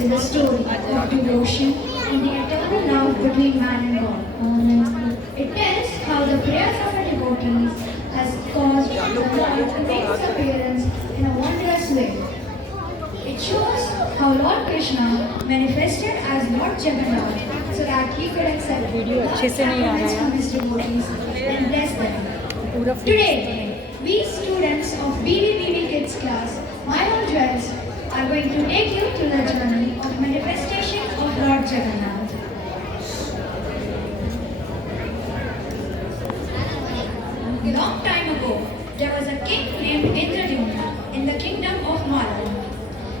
is a story of devotion and the eternal love between man and God. It tells how the prayers of a devotee has caused the Lord to make his appearance in a wondrous way. It shows how Lord Krishna manifested as Lord Jagannath so that he could accept love sacraments from his devotees and bless them. Today, we students of BBBB Kids class, My Own Jewels, are going to take you to the journey of manifestation of Lord Jagannath. Long time ago, there was a king named Indradyumna in the kingdom of Mala.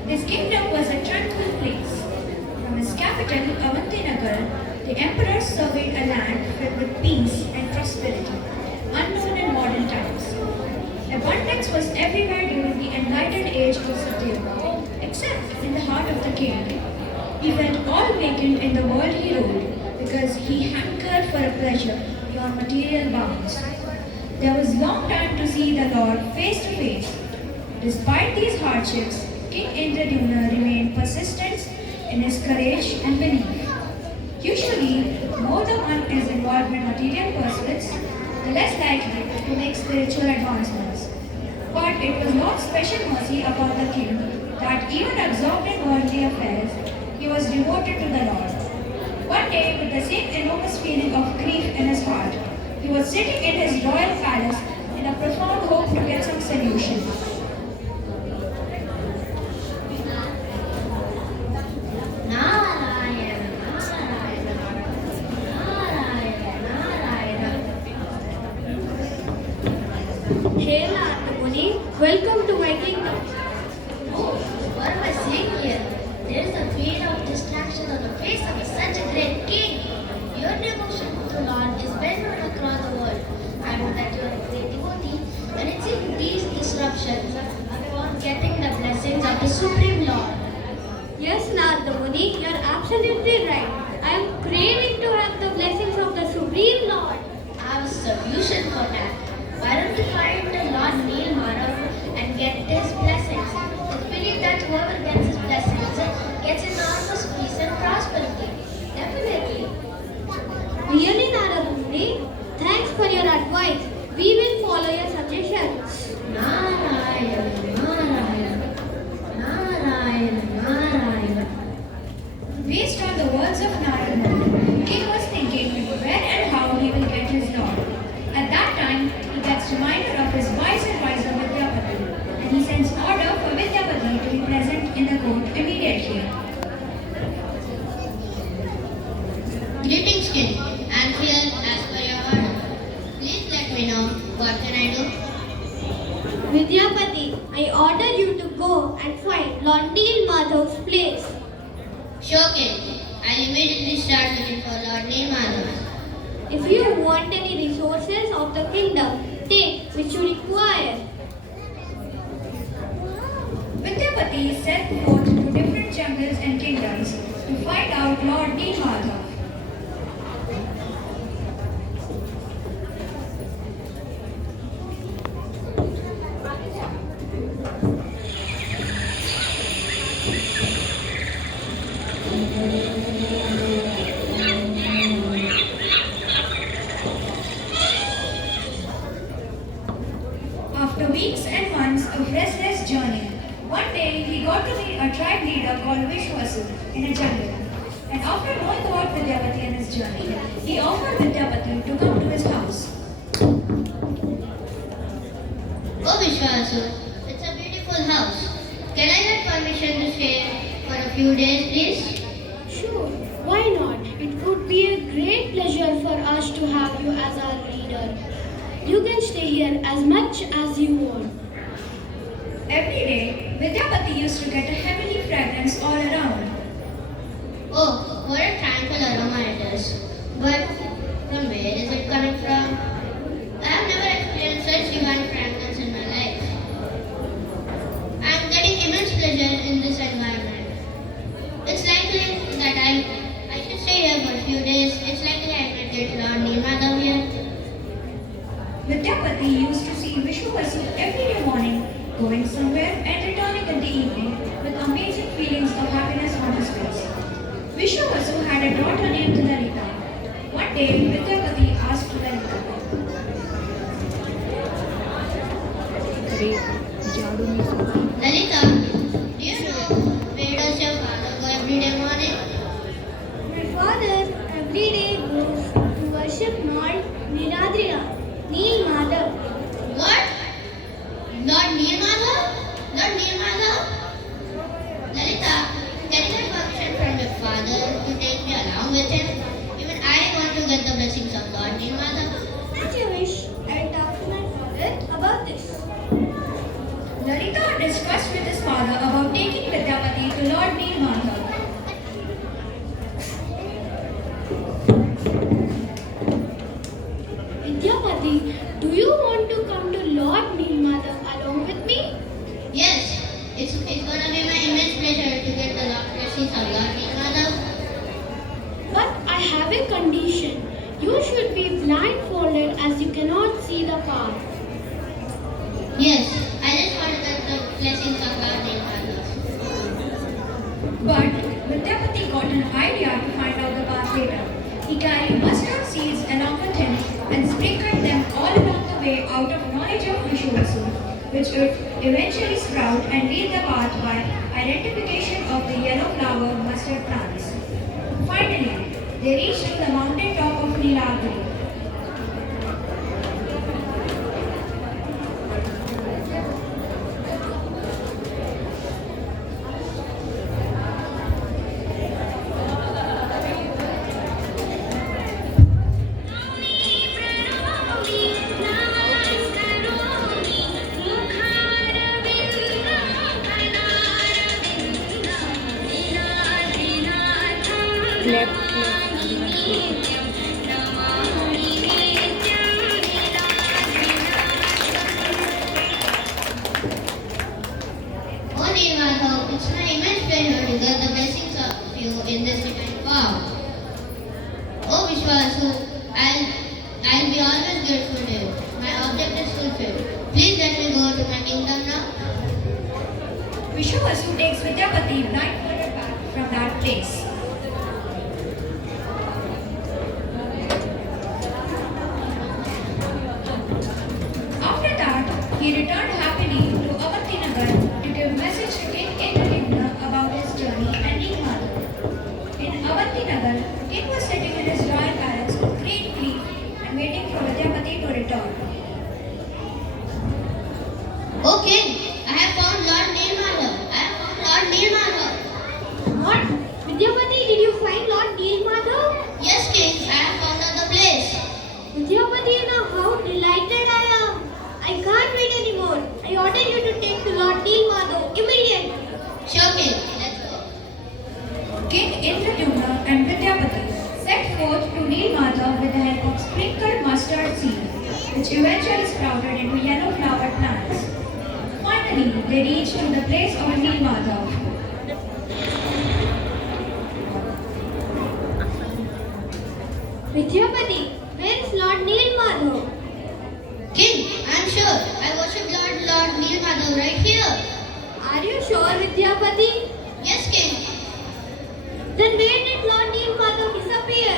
His kingdom was a tranquil place. From his capital, Avantinagar, the emperor surveyed a land filled with peace and prosperity, unknown in modern times. Abundance was everywhere during the enlightened age of Satyuga, except in the heart of the king. He felt all vacant in the world he ruled because he hankered for a pleasure beyond material bounds. There was long time to see the Lord face to face. Despite these hardships, King Indradyumna remained persistent in his courage and belief. Usually, the more the one is involved in material pursuits, the less likely to make spiritual advancements. But it was Lord's special mercy upon the king that even absorbed in worldly affairs, he was devoted to the Lord. One day, with the same enormous feeling of grief in his heart, he was sitting in his royal palace in a profound hope to get some solution. Hey Muni, welcome to my kingdom. Oh, what am I seeing here? There is a veil of distraction on the face of such a great king. Your devotion to Lord is well known across the world. I know that you are a great devotee, and it seems these disruptions are for getting the blessings of the Supreme Lord. Yes, Narada Muni, you are absolutely right. I am craving to have the blessings of the Supreme Lord. I have a solution for that. Why don't you find the Lord Neil Madhav and get his blessings? It's believed that whoever gets his blessings gets enormous peace and prosperity. Definitely. Really, Narada Muni? Thanks for your advice. We will follow your suggestions. Narayana, Narayana, Narayana, Narayana. Based on the words of Narada Muni, king was thinking where and how he will get his Lord. At that time, he gets reminder of his wise advisor Vidyapati, and he sends order for Vidyapati to be present in the court immediately. Greetings, King. I'm here as per your order. Please let me know what can I do. Vidyapati, I order you to go and find Lord Neil Madhav's place. Sure, King. I'll immediately start looking for Lord Neil Madhav. If you want any resources of the kingdom, take which you require. Vidyapati set forth to different jungles and kingdoms to find out Lord Neelmadhav. After weeks and months of restless journey, one day he got to meet a tribe leader called Vishwasu in a jungle. And after knowing about Vidyapati and his journey, he offered Vidyapati to come to his house. Oh, Vishwasu, it's a beautiful house. Can I get permission to stay for a few days, please? Sure, why not? It would be a great pleasure for us to have you as our leader. You can stay here as much as you want. Every day, Vidyapati used to get a heavenly fragrance all around. Oh, what a tranquil aroma it is. But from where is it coming from? I have never experienced such divine fragrance in my life. I am getting immense pleasure in this environment. It's likely that I should stay here for a few days. It's likely I might get Lord Neil Madhav here. Vidyapati used to see Vishwasu every morning, going somewhere and returning in the evening with amazing feelings of happiness on monasteries. Vishwavasu had a daughter named Lalita. One day, Vidyapati asked Lalita, Lalita, do you know where does your father go every day morning? My father every day goes to worship Lord Niladriya, Neel Madhav. What? Lord Nirmala? Lord Nirmala? Lalita, can you get permission from your father to take me along with him? Even I want to get the blessings of Lord Nirmala. As you wish, I will talk to my father about this. Lalita discussed with his father about taking Vidyapati to Lord Neelmata. Vidyapati, do you want to come to Lord Neel Madhav along with me? Yes, it's gonna be my immense pleasure to get the blessings of Lord Nirmala. But I have a condition. You should be blindfolded as you cannot see the path. Yes, I just want to get the blessings of Lord Nirmala. But Vidyapati got an idea to find out the path later. He carried mustard seeds along with him and sprinkled them all along the way out of knowledge of Vishwavasu, which would eventually sprout and lead the path by identification of the yellow flower mustard plants. Finally, they reached to the mountain top of Nilagiri. Oh Nirmala, it's my immense pleasure to get the blessings of you in this divine form. Oh Vishwasu, I'll be always grateful to you. My object is fulfilled. Please let me go to my kingdom now. Vishwavasu takes Vidyapati blindfolded back from that place. After that, he returned happily to Avantinagar to give message to King Indradyumna about his journey and Neelmata. In Avantinagar, King was sitting in his royal palace with great grief and waiting for Vidyapati to return. Oh King, I have found Lord Nirmala. Lord Nirmala. What? Vidyapati, did you find Lord Neel Madhav? Yes King, I have found out the place. Vidyapati, now how delighted I am. I can't wait anymore. I order you to take to Lord Neel Madhav immediately. Sure King, let's go. King Indradyumna and Vidyapati set forth to Neelmata with the help of sprinkled mustard seed, which eventually sprouted into yellow flowered plants. Finally, they reached to the place of Neelmata. Vidyapati, where is Lord Neel Madhav? King, I am sure. I worship Lord Nirmala right here. Are you sure, Vidyapati? Yes King. Then where did Lord Neel Madhav disappear?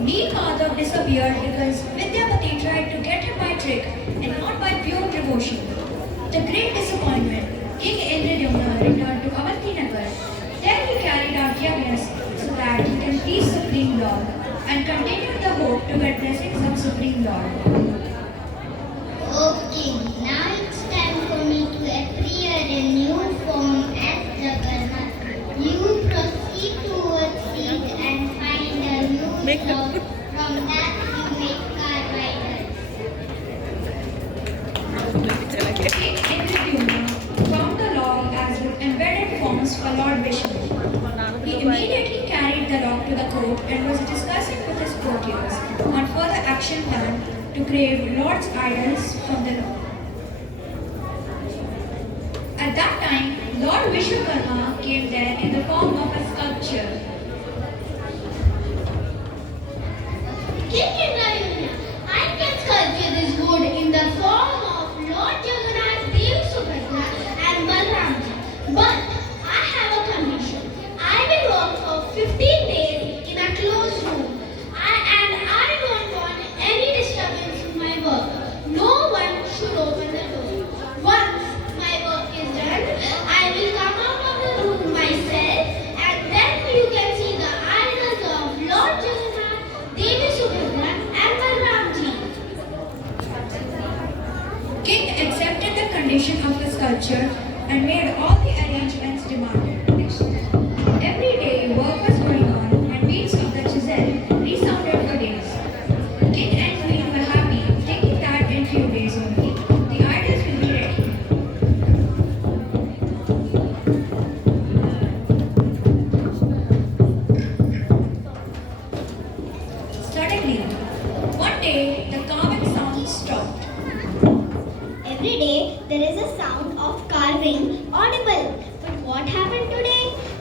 Neelmata disappeared because Vidyapati tried to get him by trick and not by pure devotion. To great disappointment, King Indradyumna returned to Avantinagar. There he carried out yajnas so that he can please Supreme Lord and continued the hope to get blessings of Supreme Lord. Oh King, now it's time for me to appear in new form as Jagannath. You proceed towards it and find a new shop. From that you make car riders. King Indradyumna found the log as with embedded forms for Lord Vishnu. He immediately carried the log to the court and was discussing with his courtiers on further action plan to crave Lord's idols from the Lord. At that time, Lord Vishwakarma came there in the form of a sculpture. King Indradyumna, I can sculpture this wood in the form of Lord Jagannath, Devi Subhadra and Balramji. But I have a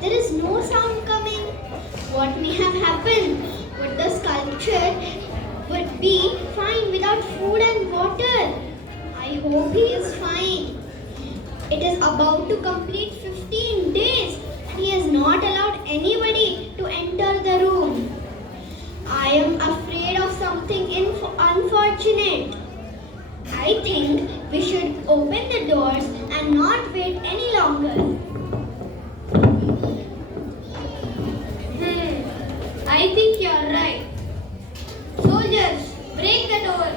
There is no sound coming. What may have happened? But the sculpture would be fine without food and water. I hope he is fine. It is about to complete 15 days and he has not allowed anybody to enter the room. I am afraid of something unfortunate. I think we should open the doors and not wait any longer. I think you are right. Soldiers, break the door.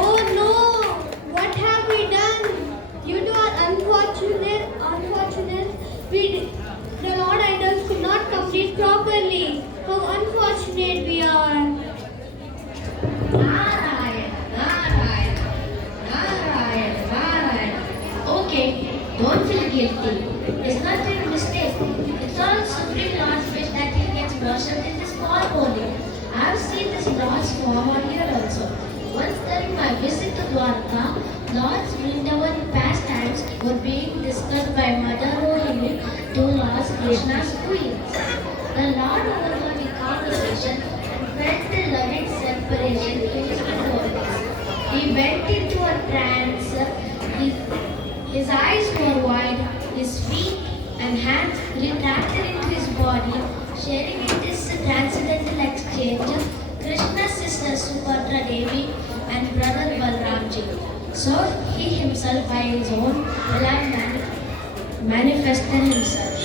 Oh no! What have we done? Due to our unfortunate, the Lord idols could not complete properly. How unfortunate we are. Okay, don't feel guilty. It's not your mistake. It's all Supreme Lord's wish that he gets worshipped in this small holy. I've seen this Lord's form on here also. Once during my visit to Dwarka, Lord's Vrindavan pastimes were being discussed by Mother Rohini to Lord Krishna's queens. The Lord overheard the conversation and felt the loving separation to his devotees. He went into a trance. His eyes were wide, his feet and hands retracted into his body, sharing in this transcendental exchange Krishna's sister Subhadra Devi and brother Balramji. So he himself by his own will have manifested himself.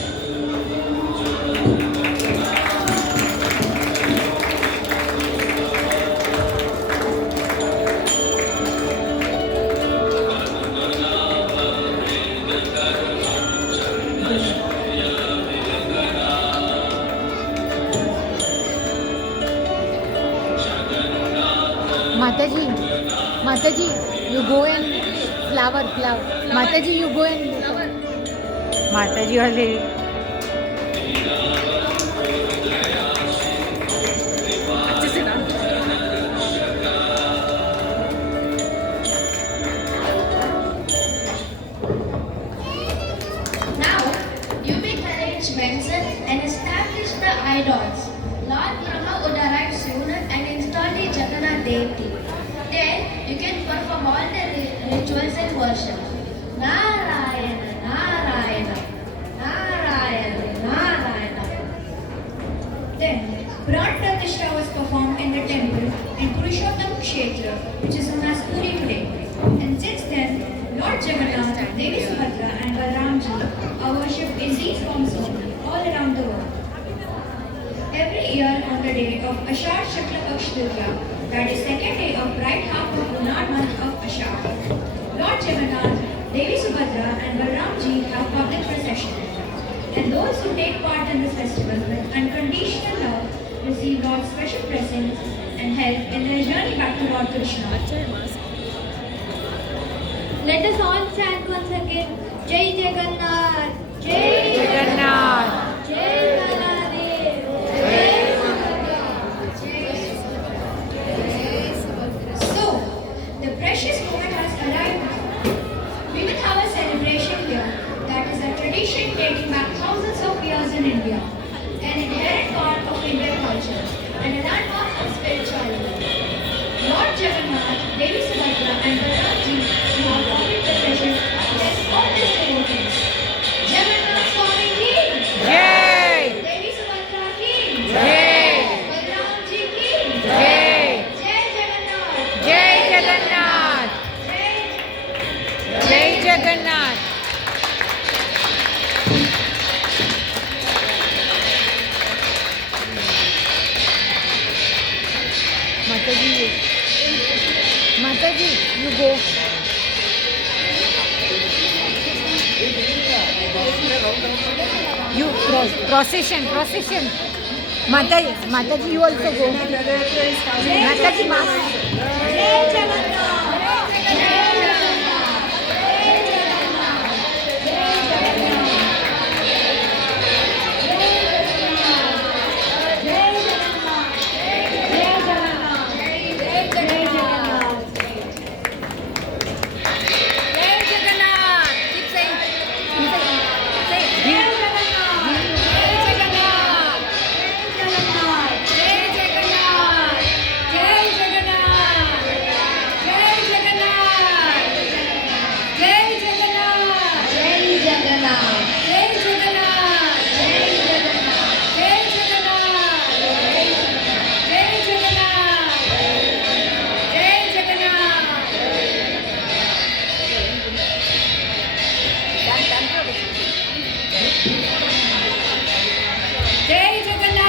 Mataji, you go and flower. Mataji, you go and Mataji already. Now, you make arrangements and establish the idols. Lord Brahma would arrive soon and install the Jagannath deity. Then you can perform all the rituals and worship. Narayana, Narayana, Narayana, Narayana. Then, Pran Pratishtha was performed in the temple in Purushottam Kshetra, which is known as Puri today. And since then, Lord Jagannath, Devi Subhadra and Balramji are worshipped in these forms only, all around the world. Every year on the day of Ashar Shukla Paksh Dutya, that is second day of bright half of lunar month of Ashar, Lord Jagannath, Devi Subhadra and Balramji have public procession. And those who take part in this festival with unconditional love receive Lord's special blessings and help in their journey back to Lord Krishna. Let us all chant once again. Jai Jagannath. Jai Jagannath. Jai Baladev. So, the precious moment has arrived. We will have a celebration here that is a tradition dating back thousands of years in India, an inherent part of Indian culture, and a landmark of spirituality. Lord Jagannath, Devi Subhadra, and Balramji have public procession to escort these devotees. Jagannath Swami ki! Jai! Devi Subhadra ki! Jai! Balramji ki! Jai! Jai Jagannath! Jai Jagannath! Jai Jai Jagannath! Mataji, you go. You procession. Mataji, you also go. Mataji, Jai Jagannath!